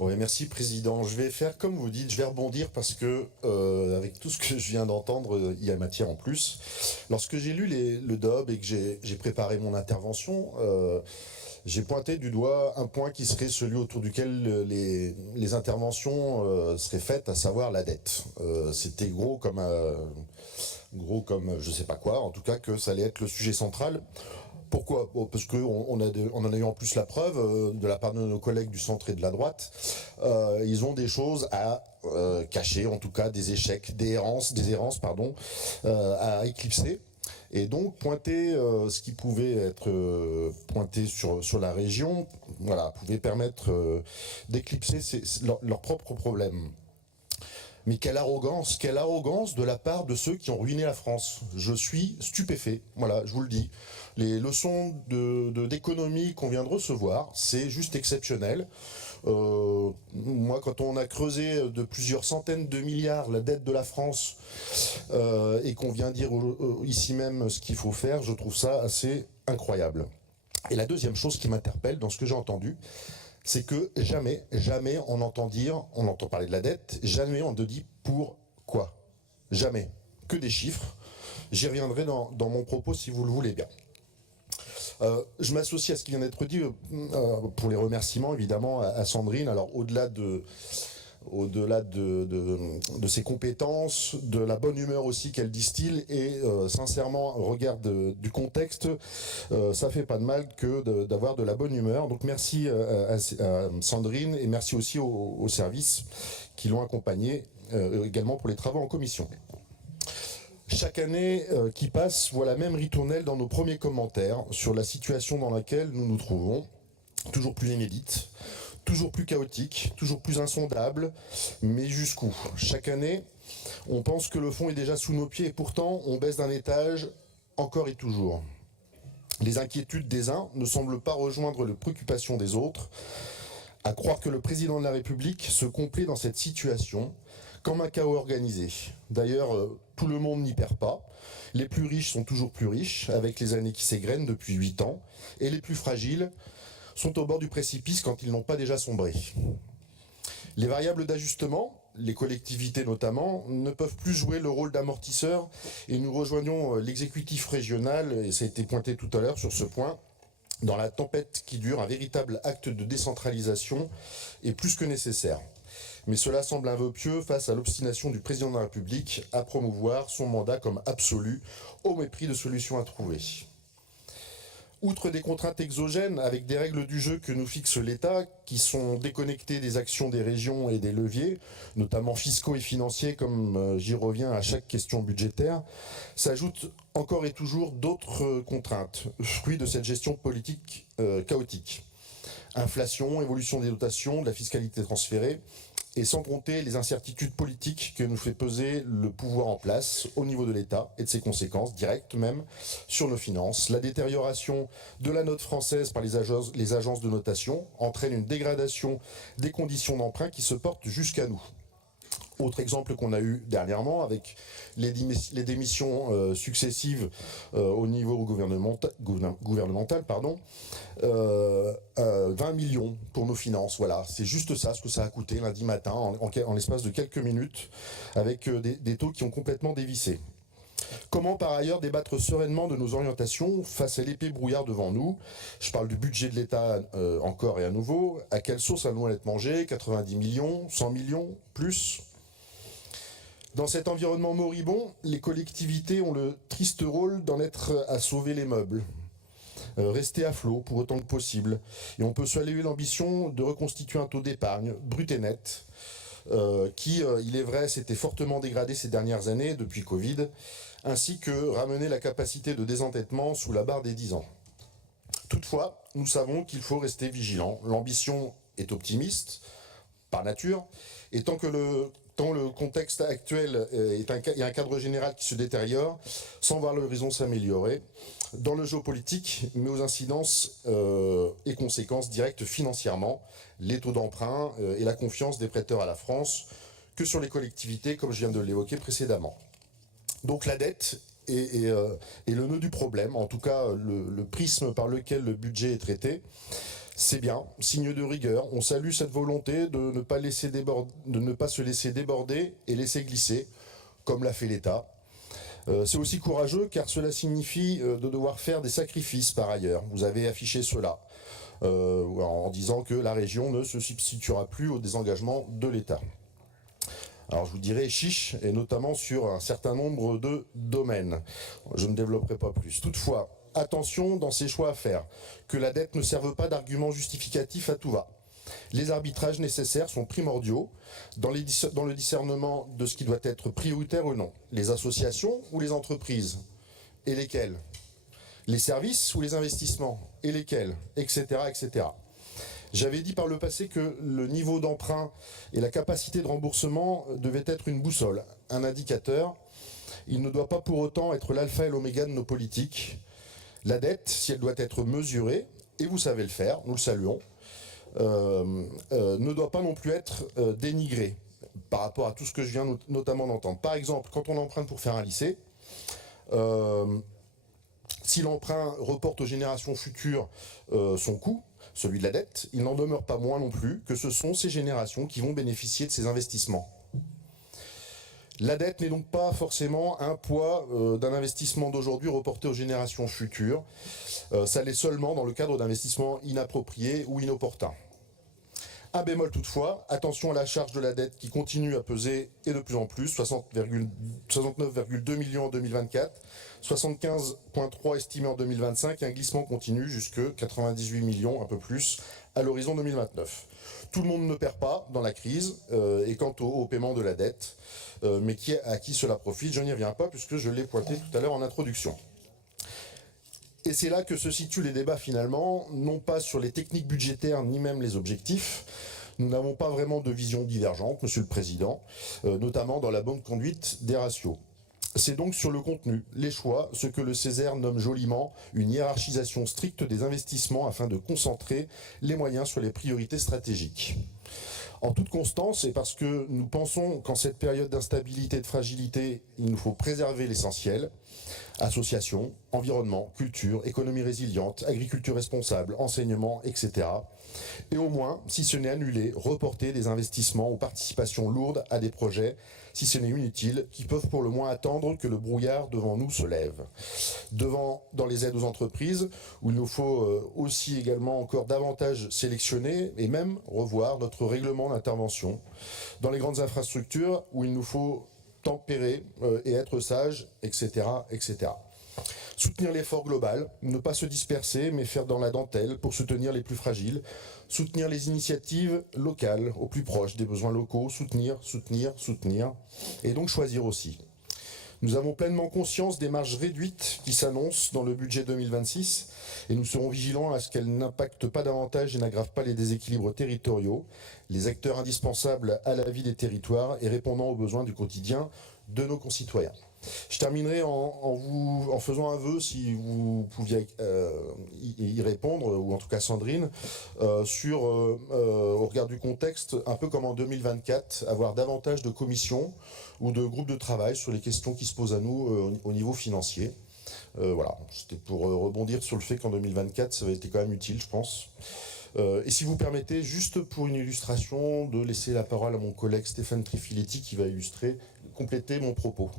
Oui, merci Président. Je vais faire comme vous dites, je vais rebondir parce que avec tout ce que je viens d'entendre, il y a matière en plus. Lorsque j'ai lu le DOB et que j'ai préparé mon intervention, j'ai pointé du doigt un point qui serait celui autour duquel les interventions seraient faites, à savoir la dette. C'était gros comme je sais pas quoi, en tout cas que ça allait être le sujet central. Pourquoi? Bon, parce qu'on on en a eu en plus la preuve de la part de nos collègues du centre et de la droite. Ils ont des choses à cacher, en tout cas des échecs, des errances pardon, à éclipser. Et donc pointer ce qui pouvait être pointé sur la région, voilà, pouvait permettre d'éclipser leurs propres problèmes. Mais quelle arrogance de la part de ceux qui ont ruiné la France. Je suis stupéfait, voilà, je vous le dis. Les leçons d'économie qu'on vient de recevoir, c'est juste exceptionnel. Moi, quand on a creusé de plusieurs centaines de milliards la dette de la France et qu'on vient dire ici même ce qu'il faut faire, je trouve ça assez incroyable. Et la deuxième chose qui m'interpelle dans ce que j'ai entendu, c'est que jamais, jamais on entend parler de la dette, jamais on ne dit pourquoi. Jamais. Que des chiffres. J'y reviendrai dans mon propos si vous le voulez bien. Je m'associe à ce qui vient d'être dit pour les remerciements évidemment à Sandrine. Alors au-delà de ses compétences, de la bonne humeur aussi qu'elle distille et sincèrement au regard du contexte, ça fait pas de mal que d'avoir de la bonne humeur. Donc merci à Sandrine et merci aussi aux services qui l'ont accompagnée également pour les travaux en commission. Chaque année qui passe voit la même ritournelle dans nos premiers commentaires sur la situation dans laquelle nous nous trouvons, toujours plus inédite, toujours plus chaotique, toujours plus insondable, mais jusqu'où? Chaque année, on pense que le fond est déjà sous nos pieds et pourtant on baisse d'un étage encore et toujours. Les inquiétudes des uns ne semblent pas rejoindre les préoccupations des autres, à croire que le président de la République se complaît dans cette situation comme un chaos organisé. D'ailleurs, tout le monde n'y perd pas. Les plus riches sont toujours plus riches, avec les années qui s'égrènent depuis 8 ans, et les plus fragiles sont au bord du précipice quand ils n'ont pas déjà sombré. Les variables d'ajustement, les collectivités notamment, ne peuvent plus jouer le rôle d'amortisseur et nous rejoignons l'exécutif régional, et ça a été pointé tout à l'heure sur ce point, dans la tempête qui dure, un véritable acte de décentralisation est plus que nécessaire. Mais cela semble un vœu pieux face à l'obstination du président de la République à promouvoir son mandat comme absolu, au mépris de solutions à trouver. Outre des contraintes exogènes avec des règles du jeu que nous fixe l'État, qui sont déconnectées des actions des régions et des leviers, notamment fiscaux et financiers, comme j'y reviens à chaque question budgétaire, s'ajoutent encore et toujours d'autres contraintes, fruits de cette gestion politique chaotique. Inflation, évolution des dotations, de la fiscalité transférée, et sans compter les incertitudes politiques que nous fait peser le pouvoir en place au niveau de l'État et de ses conséquences directes même sur nos finances. La détérioration de la note française par les agences de notation entraîne une dégradation des conditions d'emprunt qui se portent jusqu'à nous. Autre exemple qu'on a eu dernièrement avec les démissions successives au niveau gouvernemental, 20 millions pour nos finances. Voilà, c'est juste ça ce que ça a coûté lundi matin en l'espace de quelques minutes avec des taux qui ont complètement dévissé. Comment par ailleurs débattre sereinement de nos orientations face à l'épée brouillard devant nous? Je parle du budget de l'État encore et à nouveau. À quelle sauce allons-nous être mangés? 90 millions, 100 millions, plus? Dans cet environnement moribond, les collectivités ont le triste rôle d'en être à sauver les meubles. Rester à flot pour autant que possible. Et on peut saluer l'ambition de reconstituer un taux d'épargne brut et net, qui, il est vrai, s'était fortement dégradé ces dernières années depuis Covid, ainsi que ramener la capacité de désendettement sous la barre des 10 ans. Toutefois, nous savons qu'il faut rester vigilant. L'ambition est optimiste, par nature, et tant le contexte actuel est un cadre général qui se détériore, sans voir l'horizon s'améliorer, dans le géopolitique, mais aux incidences et conséquences directes financièrement, les taux d'emprunt et la confiance des prêteurs à la France, que sur les collectivités, comme je viens de l'évoquer précédemment. Donc la dette est le nœud du problème, en tout cas le prisme par lequel le budget est traité. C'est bien, signe de rigueur. On salue cette volonté de ne pas, se laisser déborder et laisser glisser, comme l'a fait l'État. C'est aussi courageux car cela signifie de devoir faire des sacrifices par ailleurs. Vous avez affiché cela en disant que la région ne se substituera plus au désengagement de l'État. Alors je vous dirais chiche, et notamment sur un certain nombre de domaines. Je ne développerai pas plus. Toutefois, attention dans ces choix à faire, que la dette ne serve pas d'argument justificatif à tout va. Les arbitrages nécessaires sont primordiaux dans le discernement de ce qui doit être prioritaire ou non. Les associations ou les entreprises, et lesquelles? Les services ou les investissements, et lesquels? Etc. etc. J'avais dit par le passé que le niveau d'emprunt et la capacité de remboursement devaient être une boussole, un indicateur. Il ne doit pas pour autant être l'alpha et l'oméga de nos politiques. La dette, si elle doit être mesurée, et vous savez le faire, nous le saluons, ne doit pas non plus être dénigrée par rapport à tout ce que je viens notamment d'entendre. Par exemple, quand on emprunte pour faire un lycée, si l'emprunt reporte aux générations futures son coût, celui de la dette, il n'en demeure pas moins non plus que ce sont ces générations qui vont bénéficier de ces investissements. La dette n'est donc pas forcément un poids d'un investissement d'aujourd'hui reporté aux générations futures. Ça l'est seulement dans le cadre d'investissements inappropriés ou inopportuns. Un bémol toutefois, attention à la charge de la dette qui continue à peser et de plus en plus, 69,2 millions en 2024, 75,3 estimés en 2025, et un glissement continu jusque 98 millions, un peu plus, à l'horizon 2029. Tout le monde ne perd pas dans la crise, et quant au paiement de la dette, mais à qui cela profite, je n'y reviens pas puisque je l'ai pointé tout à l'heure en introduction. Et c'est là que se situent les débats finalement, non pas sur les techniques budgétaires ni même les objectifs. Nous n'avons pas vraiment de vision divergente, Monsieur le Président, notamment dans la bonne conduite des ratios. C'est donc sur le contenu, les choix, ce que le Césaire nomme joliment une hiérarchisation stricte des investissements afin de concentrer les moyens sur les priorités stratégiques. En toute constance, et parce que nous pensons qu'en cette période d'instabilité et de fragilité, il nous faut préserver l'essentiel, associations, environnement, culture, économie résiliente, agriculture responsable, enseignement, etc. Et au moins, si ce n'est annulé, reporter des investissements ou participations lourdes à des projets, si ce n'est inutile, qui peuvent pour le moins attendre que le brouillard devant nous se lève. Dans les aides aux entreprises, où il nous faut aussi également encore davantage sélectionner et même revoir notre règlement d'intervention. Dans les grandes infrastructures, où il nous faut tempérer et être sage, etc., etc. Soutenir l'effort global, ne pas se disperser, mais faire dans la dentelle pour soutenir les plus fragiles. Soutenir les initiatives locales, au plus proche des besoins locaux. Soutenir, soutenir, soutenir. Et donc choisir aussi. Nous avons pleinement conscience des marges réduites qui s'annoncent dans le budget 2026 et nous serons vigilants à ce qu'elles n'impactent pas davantage et n'aggravent pas les déséquilibres territoriaux, les acteurs indispensables à la vie des territoires et répondant aux besoins du quotidien de nos concitoyens. Je terminerai en faisant un vœu, si vous pouviez y répondre, ou en tout cas Sandrine, au regard du contexte, un peu comme en 2024, avoir davantage de commissions ou de groupes de travail sur les questions qui se posent à nous au niveau financier. Voilà, c'était pour rebondir sur le fait qu'en 2024, ça avait été quand même utile, je pense. Et si vous permettez, juste pour une illustration, de laisser la parole à mon collègue Stéphane Trifiletti qui va compléter mon propos.